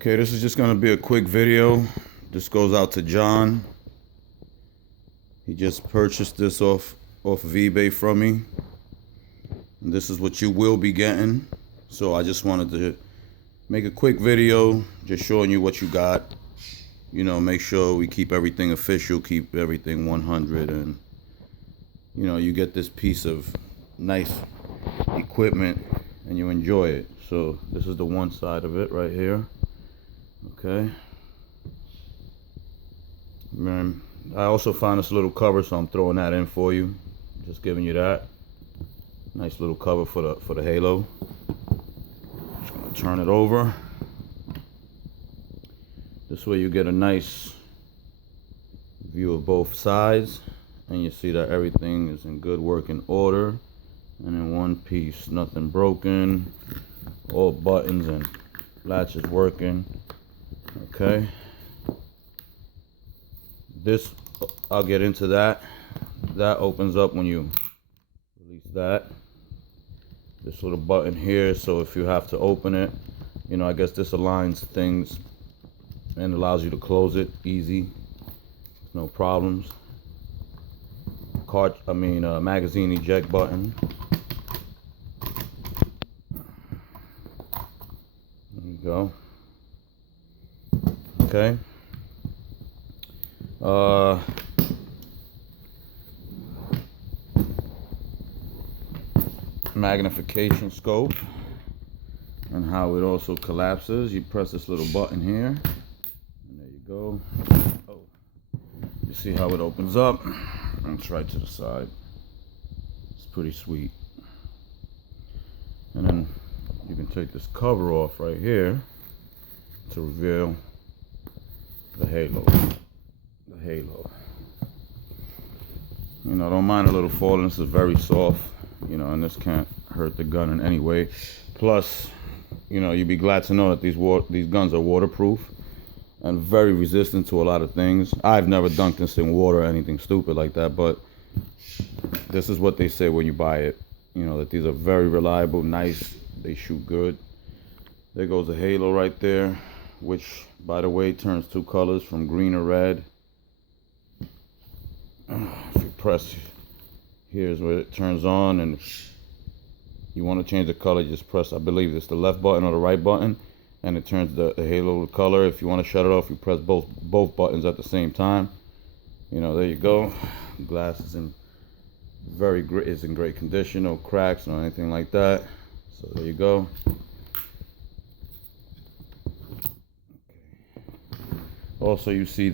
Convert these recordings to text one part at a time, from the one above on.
Okay, this is just gonna be a quick video. This goes out to John. He just purchased this off of eBay from me. And this is what you will be getting. So I just wanted to make a quick video, just showing you what you got. You know, make sure we keep everything official, keep everything 100, and you know, you get this piece of nice equipment and you enjoy it. So this is the one side of it right here. Okay. Man, I also found this little cover, so I'm throwing that in for you. Just giving you that. Nice little cover for the halo. Just gonna turn it over. This way you get a nice view of both sides, and you see that everything is in good working order and in one piece. Nothing broken. All buttons and latches working. Okay. This, I'll get into that. That opens up when you release that. This little button here, so if you have to open it, you know, I guess this aligns things and allows you to close it easy. No problems. Magazine eject button. There you go. Okay. Magnification scope, and how it also collapses. You press this little button here, and there you go. Oh, you see how it opens up, and it's right to the side. It's pretty sweet. And then you can take this cover off right here to reveal the halo. The halo. You know, don't mind a little falling. This is very soft. You know, and this can't hurt the gun in any way. Plus, you know, you'd be glad to know that these guns are waterproof and very resistant to a lot of things. I've never dunked this in water or anything stupid like that, but this is what they say when you buy it. You know, that these are very reliable, nice, they shoot good. There goes the halo right there, which, by the way, turns two colors from green to red. If you press, here's where it turns on, and if you want to change the color, just press, I believe it's the left button or the right button, and it turns the halo color. If you want to shut it off, you press both buttons at the same time. You know, there you go. The glass is in great condition, no cracks or anything like that. So there you go. Also, you see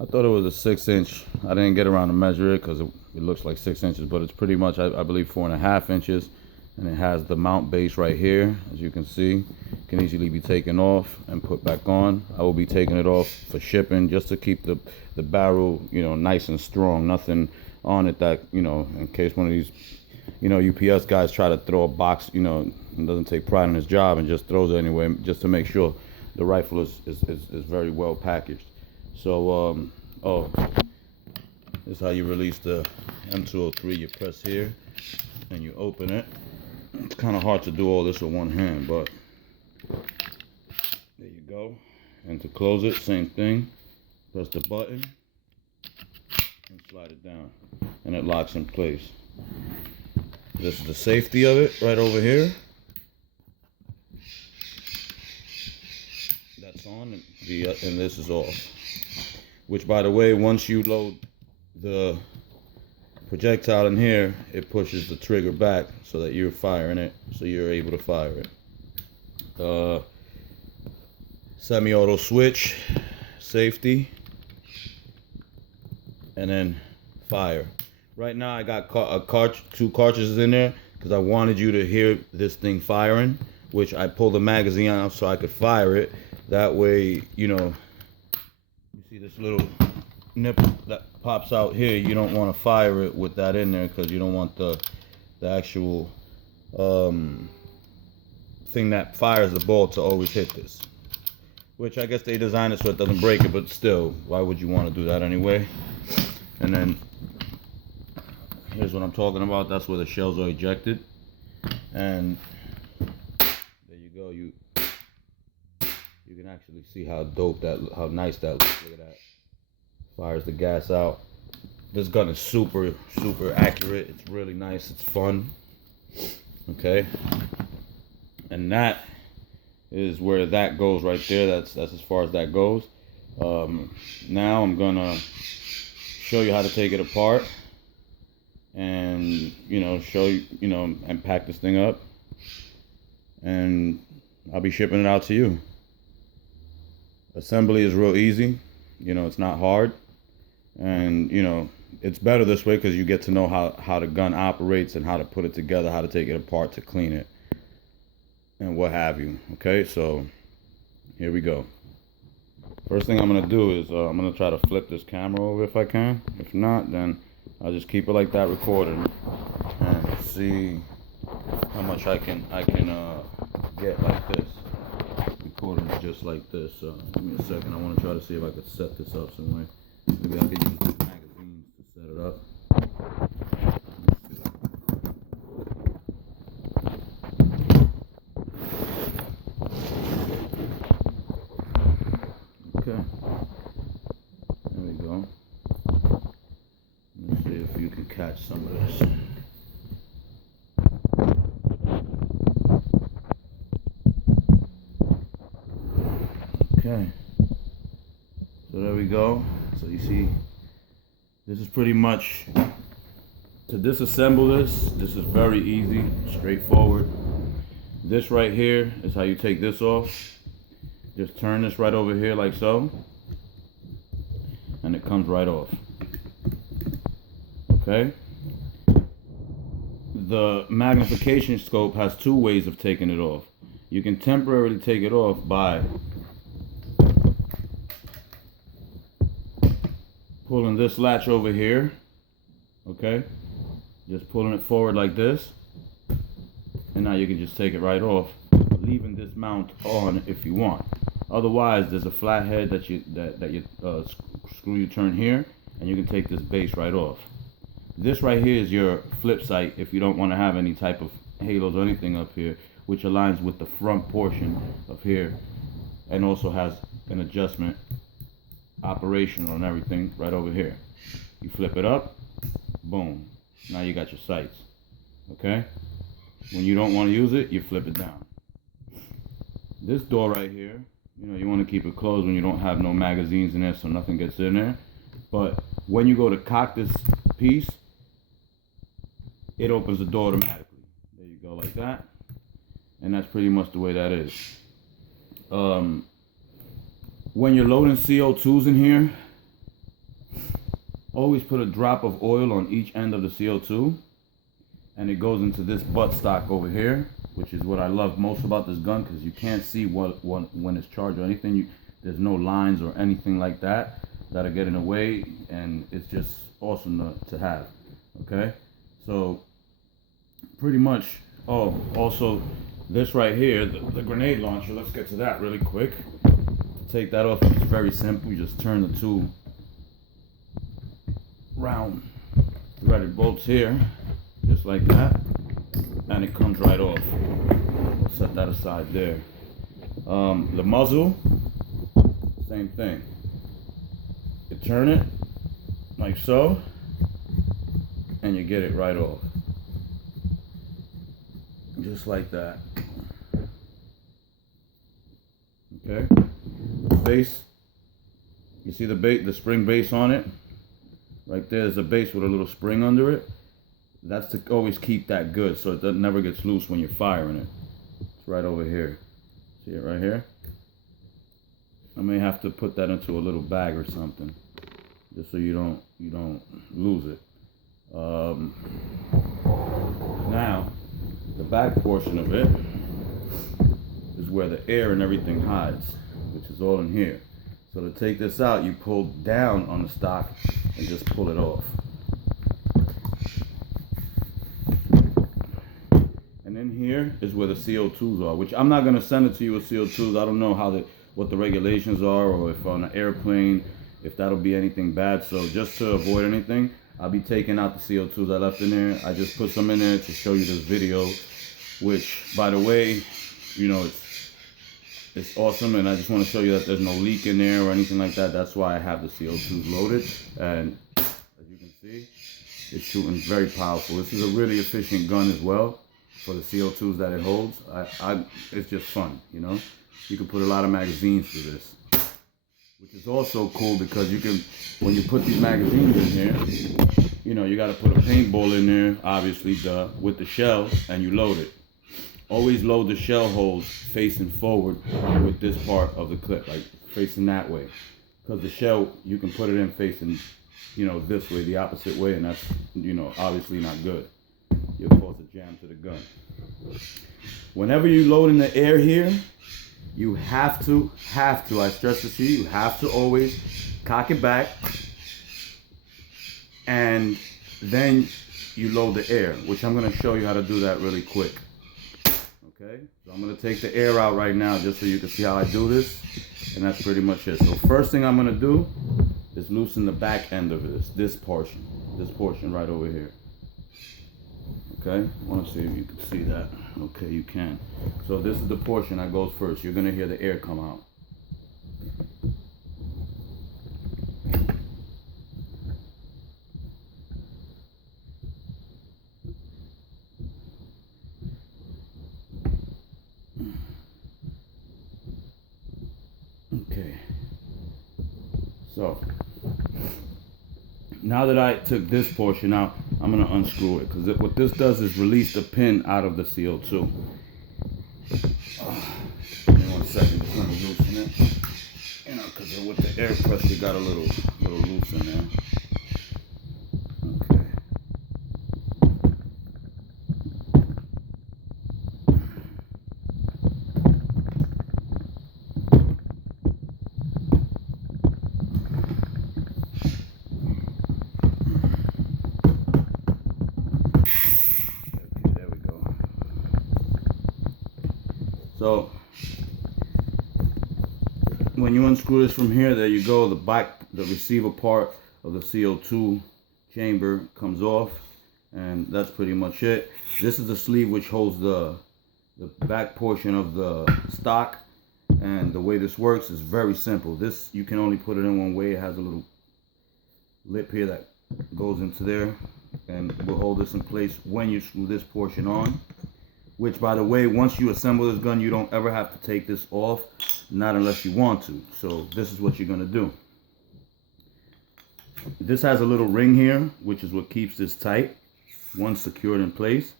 I thought it was a 6-inch. I didn't get around to measure it because it looks like 6 inches, but it's pretty much, I believe, 4.5 inches. And it has the mount base right here, as you can see. It can easily be taken off and put back on. I will be taking it off for shipping, just to keep the barrel, you know, nice and strong. Nothing on it that, you know, in case one of these, you know, UPS guys try to throw a box, you know, and doesn't take pride in his job and just throws it anyway, just to make sure the rifle is very well packaged. So, this is how you release the M203. You press here and you open it. It's kind of hard to do all this with one hand, but there you go. And to close it, same thing. Press the button and slide it down, and it locks in place. This is the safety of it right over here. That's on, and this is off. Which, by the way, once you load the projectile in here, it pushes the trigger back so that you're firing it, so you're able to fire it. Semi-auto switch, safety, and then fire. Right now I got two cartridges in there because I wanted you to hear this thing firing, which I pulled the magazine out so I could fire it. That way, you know, you see this little nipple that pops out here. You don't want to fire it with that in there because you don't want the actual thing that fires the ball to always hit this. Which I guess they designed it so it doesn't break it, but still, why would you want to do that anyway? And then here's what I'm talking about. That's where the shells are ejected. And there you go. You you can actually see how dope how nice that looks. Look at that. Fires the gas out. This gun is super accurate. It's really nice. It's fun. Okay. And that is where that goes right there. That's as far as that goes. Now I'm gonna show you how to take it apart and show you and pack this thing up, and I'll be shipping it out to you. Assembly is real easy. It's not hard, and it's better this way because you get to know how the gun operates and how to put it together, how to take it apart, to clean it, and what have you. Okay, so here we go. First thing I'm gonna do is I'm gonna try to flip this camera over if I can. If not, then I'll just keep it like that, recording, and see how much I can get like this. Recording just like this. Give me a second. I want to try to see if I could set this up some way. Maybe I could use these magazines to set it up. Okay. There we go. Let's see if you can catch some of this. Okay. So there we go. So you see, this is pretty much, to disassemble this is very easy, straightforward. This right here is how you take this off. Just turn this right over here like so, and it comes right off. Okay? The magnification scope has two ways of taking it off. You can temporarily take it off by pulling this latch over here. Okay? Just pulling it forward like this. And now you can just take it right off, leaving this mount on if you want. Otherwise, there's a flat head that you screw you turn here, and you can take this base right off. This right here is your flip sight if you don't want to have any type of halos or anything up here, which aligns with the front portion of here, and also has an adjustment operation on everything right over here. You flip it up, boom. Now you got your sights. Okay? When you don't want to use it, you flip it down. This door right here, you want to keep it closed when you don't have no magazines in there so nothing gets in there. But when you go to cock this piece, it opens the door automatically. There you go, like that. And that's pretty much the way that is. When you're loading CO2s in here, always put a drop of oil on each end of the CO2, and it goes into this buttstock over here, which is what I love most about this gun, because you can't see when it's charged or anything. There's no lines or anything like that that'll get in the way, and it's just awesome to have. Okay, so pretty much. Oh, also this right here, the grenade launcher. Let's get to that really quick. To take that off, it's very simple. You just turn the two round threaded bolts here, just like that, and it comes right off. We'll set that aside there. The muzzle, same thing. You turn it like so, and you get it right off, just like that. Okay. Base. You see the spring base on it. Right there's a base with a little spring under it. That's to always keep that good, so it never gets loose when you're firing it. It's right over here. See it right here? I may have to put that into a little bag or something, just so you don't lose it. Now, the back portion of it is where the air and everything hides, which is all in here. So to take this out, you pull down on the stock and just pull it off. And in here is where the CO2s are, which I'm not going to send it to you with CO2s. I don't know what the regulations are, or if on an airplane, if that'll be anything bad. So just to avoid anything, I'll be taking out the CO2s I left in there. I just put some in there to show you this video, which, by the way, it's awesome, and I just want to show you that there's no leak in there or anything like that. That's why I have the CO2s loaded, and as you can see, it's shooting very powerful. This is a really efficient gun as well for the CO2s that it holds. It's just fun, you know. You can put a lot of magazines through this, which is also cool because you can, when you put these magazines in here, you know, you got to put a paintball in there, obviously, with the shell, and you load it. Always load the shell holes facing forward with this part of the clip, like facing that way. Because the shell, you can put it in facing, you know, this way, the opposite way, and that's, you know, obviously not good. You'll cause a jam to the gun. Whenever you load in the air here, you have to, I stress this to you have to always cock it back, and then you load the air, which I'm going to show you how to do that really quick. Okay, so I'm going to take the air out right now just so you can see how I do this, and that's pretty much it. So first thing I'm going to do is loosen the back end of this portion right over here. Okay, I want to see if you can see that. Okay, you can. So this is the portion that goes first. You're going to hear the air come out. Okay, so now that I took this portion out, I'm going to unscrew it, because what this does is release the pin out of the CO2. Give me 1 second, just let me loosen it. You know, because with the air pressure, got a little loose in there. Okay. So when you unscrew this from here, there you go. The receiver part of the CO2 chamber comes off, and that's pretty much it. This is the sleeve which holds the back portion of the stock, and the way this works is very simple. This, you can only put it in one way. It has a little lip here that goes into there, and will hold this in place when you screw this portion on. Which, by the way, once you assemble this gun, you don't ever have to take this off, not unless you want to. So this is what you're going to do. This has a little ring here, which is what keeps this tight once secured in place.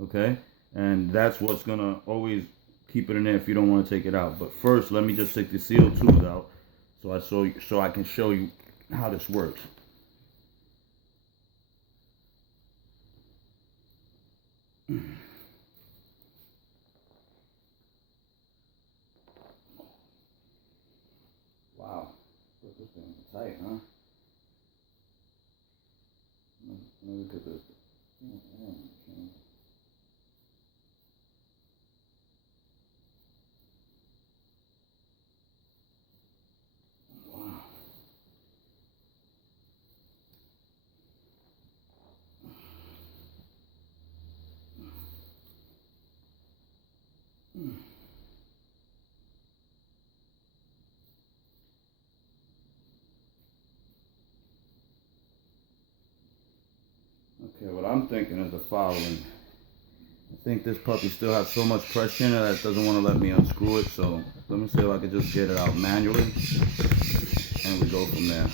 Okay, and that's what's going to always keep it in there if you don't want to take it out. But first, let me just take the CO2s out so I can show you how this works. Wow, this thing is tight, huh? Let me look at this. Wow. Okay, what I'm thinking is the following. I think this puppy still has so much pressure in it that it doesn't want to let me unscrew it, so let me see if I can just get it out manually, and we go from there.